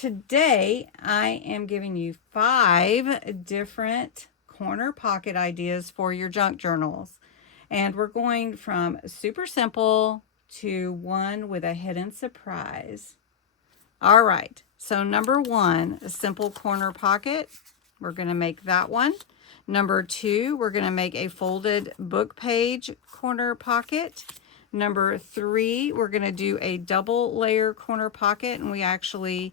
Today, I am giving you 5 different corner pocket ideas for your junk journals. And we're going from super simple to one with a hidden surprise. All right, so number 1, a simple corner pocket. We're going to make that one. Number 2, we're going to make a folded book page corner pocket. Number 3, we're going to do a double layer corner pocket, and we actually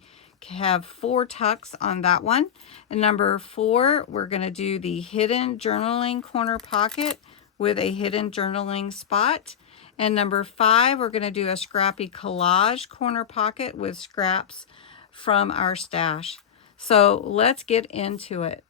have 4 tucks on that one. And number 4, we're going to do the hidden journaling corner pocket with a hidden journaling spot. And number 5, we're going to do a Scrappy collage corner pocket with scraps from our stash. So let's get into it.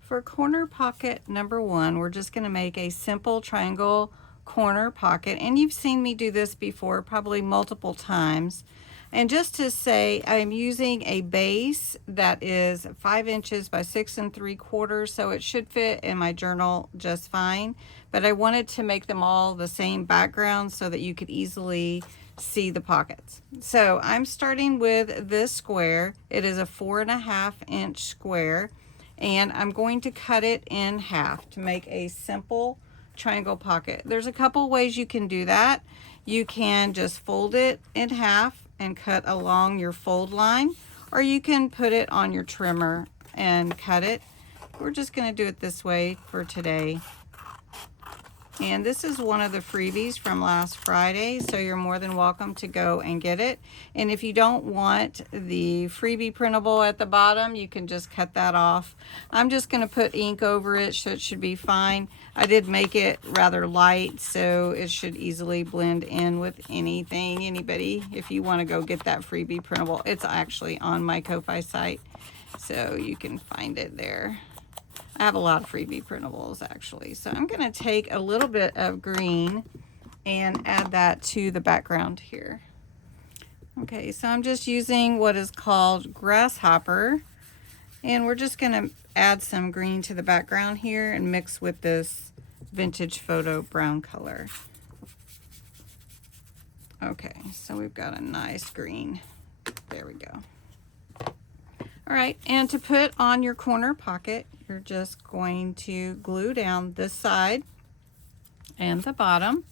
For corner pocket number 1, we're just going to make a simple triangle corner pocket. And you've seen me do this before, probably multiple times. And just to say, I'm using a base that is 5 inches by 6 3/4, so it should fit in my journal just fine. But I wanted to make them all the same background so that you could easily see the pockets. So I'm starting with this square. It is a 4.5 inch square. And I'm going to cut it in half to make a simple triangle pocket. There's a couple ways you can do that. You can just fold it in half and cut along your fold line, or you can put it on your trimmer and cut it. We're just going to do it this way for today. And this is one of the freebies from last Friday, so you're more than welcome to go and get it. And if you don't want the freebie printable at the bottom, you can just cut that off. I'm just going to put ink over it, so it should be fine. I did make it rather light, so it should easily blend in with anything. Anybody, if you want to go get that freebie printable, it's actually on my Ko-Fi site, so you can find it there. I have a lot of freebie printables actually. So I'm going to take a little bit of green and add that to the background here. Okay, so I'm just using what is called grasshopper, and we're just going to add some green to the background here and mix with this vintage photo brown color. Okay, so we've got a nice green. There we go. All right, and to put on your corner pocket, you're just going to glue down this side and the bottom,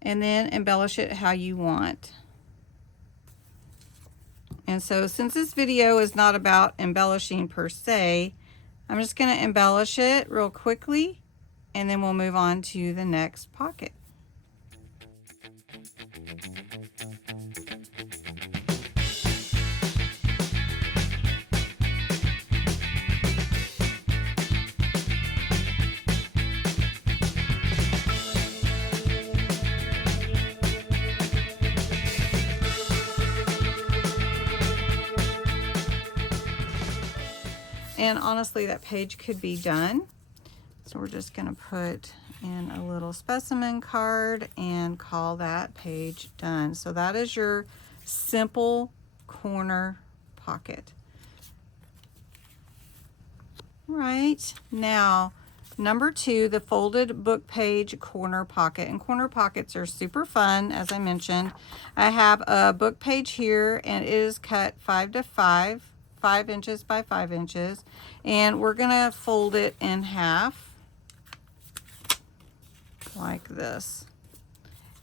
and then embellish it how you want. And so since this video is not about embellishing per se, I'm just going to embellish it real quickly, and then we'll move on to the next pocket. And honestly, that page could be done. So we're just going to put in a little specimen card and call that page done. So that is your simple corner pocket. Right, now number 2, the folded book page corner pocket. And corner pockets are super fun, as I mentioned. I have a book page here, and it is cut 5 to 5 inches by 5 inches, and we're gonna fold it in half like this,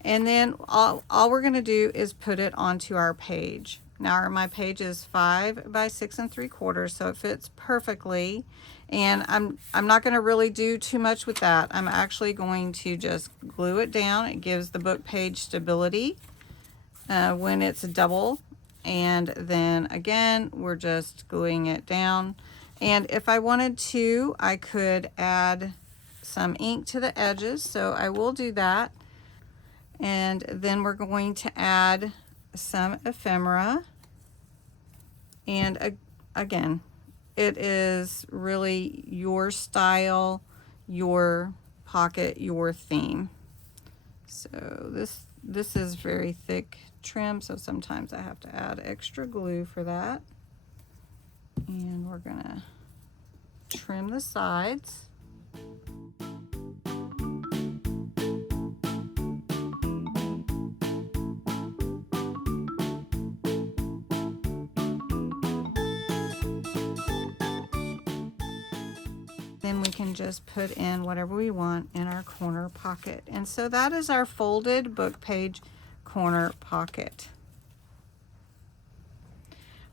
and then all we're gonna do is put it onto our page. Now my page is 5 by 6 3/4, so it fits perfectly, and I'm not going to really do too much with that. I'm actually going to just glue it down. It gives the book page stability when it's double. And then again, we're just gluing it down. And if I wanted to, I could add some ink to the edges, so I will do that. And then we're going to add some ephemera. And again, it is really your style, your pocket, your theme. So this is very thick trim, so sometimes I have to add extra glue for that. And we're gonna trim the sides. then we can just put in whatever we want in our corner pocket. And so that is our folded book page corner pocket.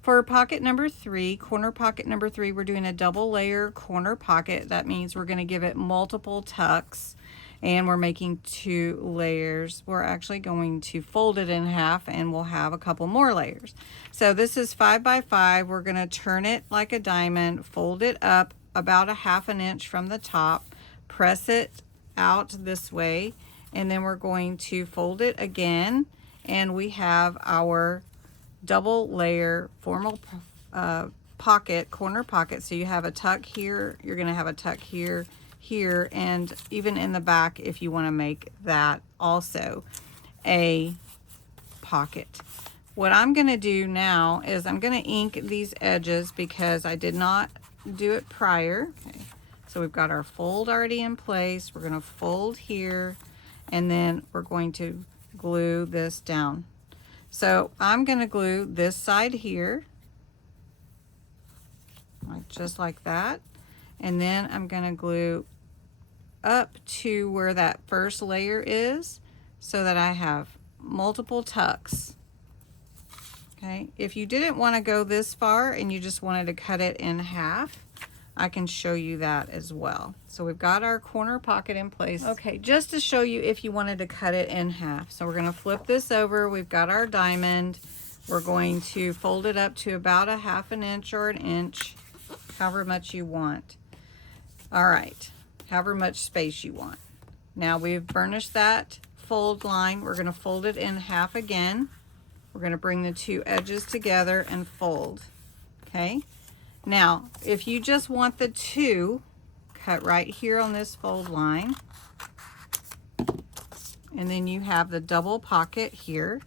For pocket number 3, corner pocket number 3, we're doing a double layer corner pocket. That means we're going to give it multiple tucks, and we're making 2 layers. We're actually going to fold it in half, and we'll have a couple more layers. So this is 5 by 5. We're going to turn it like a diamond, fold it up about 1/2 inch from the top, press it out this way, and then we're going to fold it again, and we have our double layer formal pocket, corner pocket. So you have a tuck here, you're going to have a tuck here, here, and even in the back if you want to make that also a pocket. What I'm going to do now is I'm going to ink these edges because I did not do it prior. Okay. So we've got our fold already in place. We're going to fold here, and then we're going to glue this down. So I'm going to glue this side here, just like that, and then I'm going to glue up to where that first layer is so that I have multiple tucks. Okay, if you didn't want to go this far and you just wanted to cut it in half, I can show you that as well. So we've got our corner pocket in place. Okay, just to show you if you wanted to cut it in half. So we're going to flip this over. We've got our diamond. We're going to fold it up to about 1/2 inch or 1 inch, however much you want. All right, however much space you want. Now we've burnished that fold line. We're going to fold it in half again. We're going to bring the 2 edges together and fold. Okay. Now, if you just want the 2, cut right here on this fold line. And then you have the double pocket here.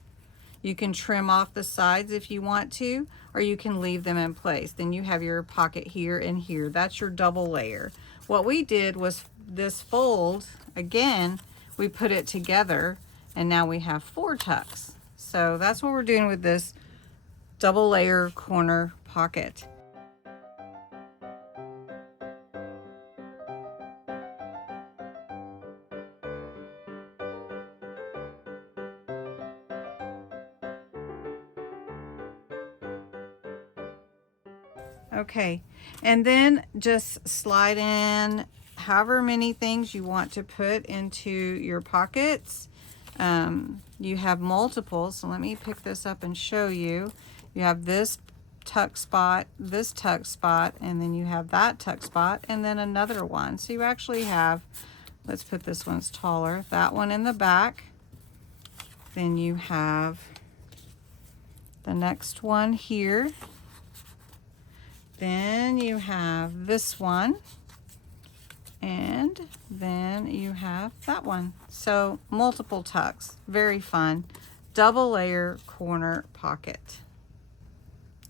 You can trim off the sides if you want to, or you can leave them in place. Then you have your pocket here and here. That's your double layer. What we did was this fold, again, we put it together, and now we have 4 tucks. So that's what we're doing with this double layer corner pocket. Okay, and then just slide in however many things you want to put into your pockets. You have multiple, so let me pick this up and show you. You have this tuck spot, and then you have that tuck spot, and then another one. So you actually have, let's put this one's taller, that one in the back. Then you have the next one here. Then you have this one, and then you have that one. So multiple tucks, very fun. Double layer corner pocket.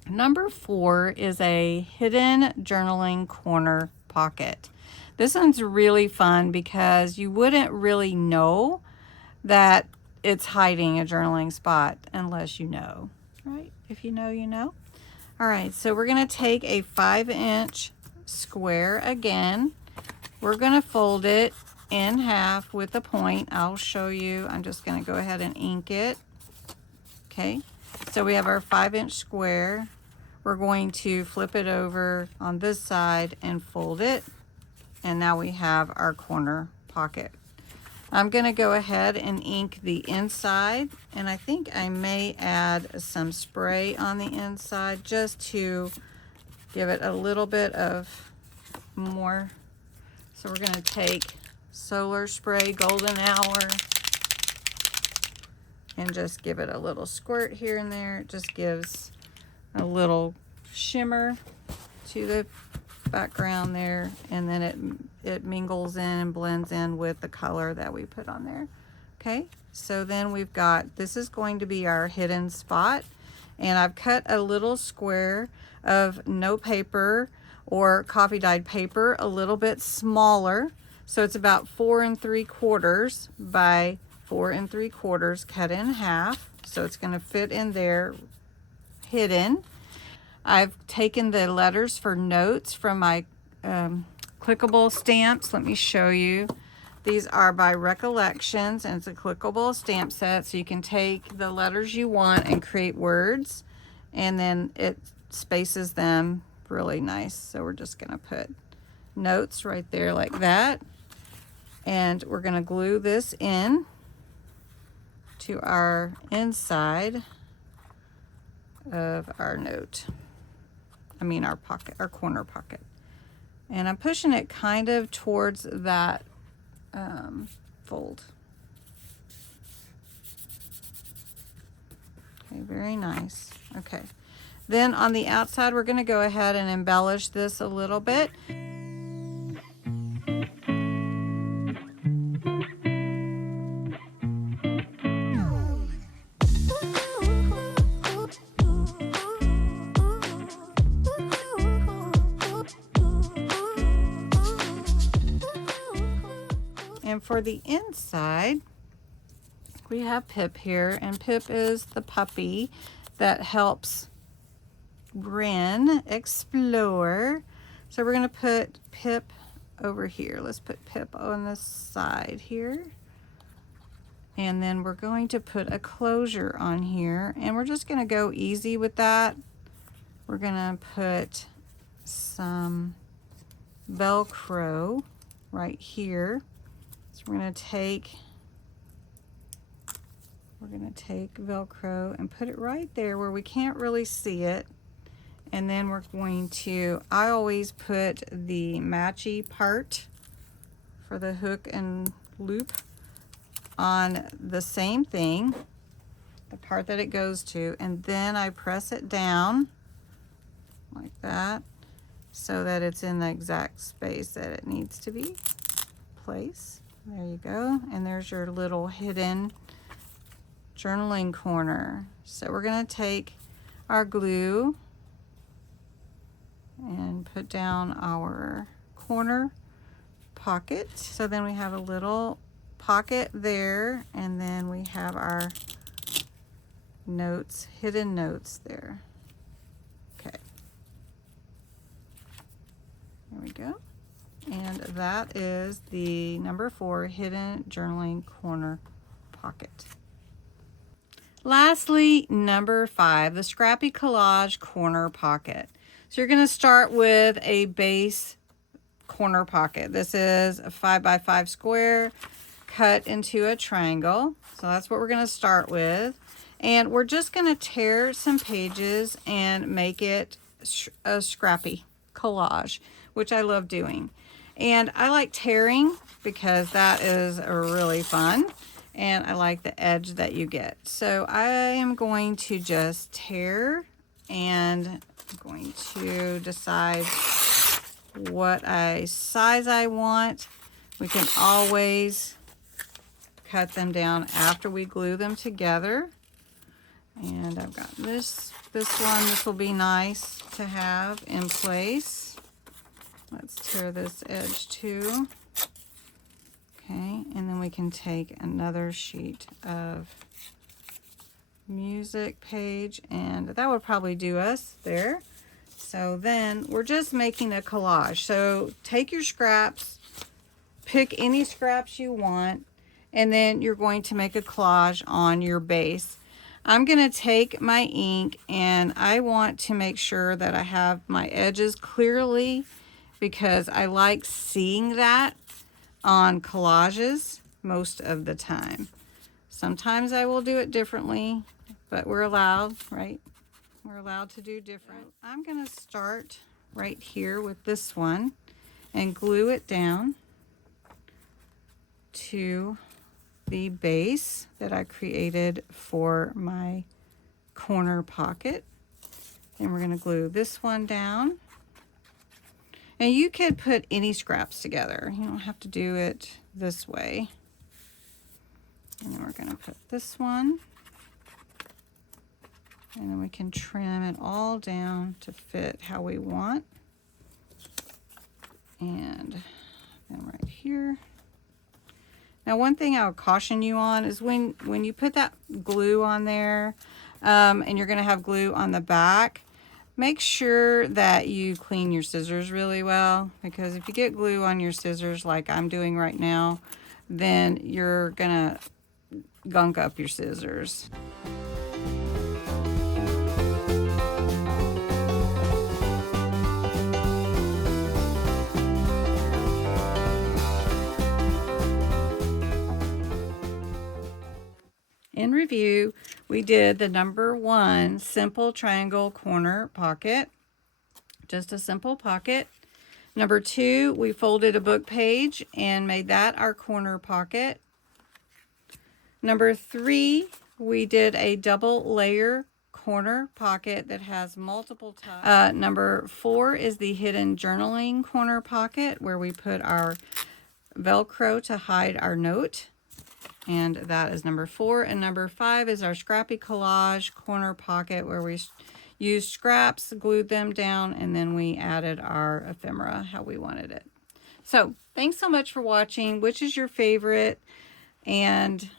Number 4 is a hidden journaling corner pocket. This one's really fun because you wouldn't really know that it's hiding a journaling spot unless you know, right? If you know, you know. All right, so we're going to take a 5-inch square again. We're going to fold it in half with a point. I'll show you. I'm just going to go ahead and ink it. Okay, so we have our 5-inch square. We're going to flip it over on this side and fold it. And now we have our corner pocket. I'm going to go ahead and ink the inside, and I think I may add some spray on the inside just to give it a little bit of more. So we're going to take Solar Spray Golden Hour and just give it a little squirt here and there. It just gives a little shimmer to the background there, and then it mingles in and blends in with the color that we put on there. Okay, so then we've got, this is going to be our hidden spot, and I've cut a little square of note paper or coffee dyed paper a little bit smaller, so it's about 4 3/4 by 4 3/4 cut in half, so it's going to fit in there hidden. I've taken the letters for notes from my clickable stamps. Let me show you. These are by Recollections, and it's a clickable stamp set, so you can take the letters you want and create words, and then it spaces them really nice. So we're just gonna put notes right there like that, and we're gonna glue this in to our inside of our note. I mean our pocket, our corner pocket. And I'm pushing it kind of towards that fold. Okay, very nice. Okay, then on the outside we're going to go ahead and embellish this a little bit. And for the inside, we have Pip here, and Pip is the puppy that helps Bryn explore. So we're going to put Pip over here. Let's put Pip on this side here. And then we're going to put a closure on here, and we're just going to go easy with that. We're going to put some Velcro right here. So we're going to take Velcro and put it right there where we can't really see it. And then we're going to, I always put the matchy part for the hook and loop on the same thing, the part that it goes to, and then I press it down like that so that it's in the exact space that it needs to be placed. There you go. And there's your little hidden journaling corner. So we're going to take our glue and put down our corner pocket. So then we have a little pocket there, and then we have our notes, hidden notes there. Okay. There we go. And that is the number 4 hidden journaling corner pocket. Lastly, number 5, the Scrappy Collage corner pocket. So you're going to start with a base corner pocket. This is a 5x5 square cut into a triangle. So that's what we're going to start with. And we're just going to tear some pages and make it a scrappy collage, which I love doing. And I like tearing because that is really fun, and I like the edge that you get. So I am going to just tear, and I'm going to decide what size I want. We can always cut them down after we glue them together. And I've got this one. This will be nice to have in place. Let's tear this edge too. Okay, and then we can take another sheet of music page, and that would probably do us there. So then we're just making a collage. So take your scraps, pick any scraps you want, and then you're going to make a collage on your base. I'm going to take my ink, and I want to make sure that I have my edges clearly, because I like seeing that on collages most of the time. Sometimes I will do it differently, but we're allowed, right? We're allowed to do different. I'm going to start right here with this one and glue it down to the base that I created for my corner pocket. Then we're going to glue this one down. And you could put any scraps together. You don't have to do it this way. And then we're going to put this one. And then we can trim it all down to fit how we want. And then right here. Now, one thing I would caution you on is when you put that glue on there, and you're going to have glue on the back, Make sure that you clean your scissors really well, because if you get glue on your scissors like I'm doing right now, then you're gonna gunk up your scissors. In review, we did the number 1 simple triangle corner pocket, just a simple pocket. Number 2, we folded a book page and made that our corner pocket. Number 3, we did a double layer corner pocket that has multiple ties. Number 4 is the hidden journaling corner pocket, where we put our Velcro to hide our note. And that is number 4. And number 5 is our Scrappy collage corner pocket, where we used scraps, glued them down, and then we added our ephemera how we wanted it. So thanks so much for watching. Which is your favorite? And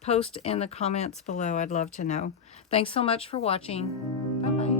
post in the comments below. I'd love to know. Thanks so much for watching. Bye-bye.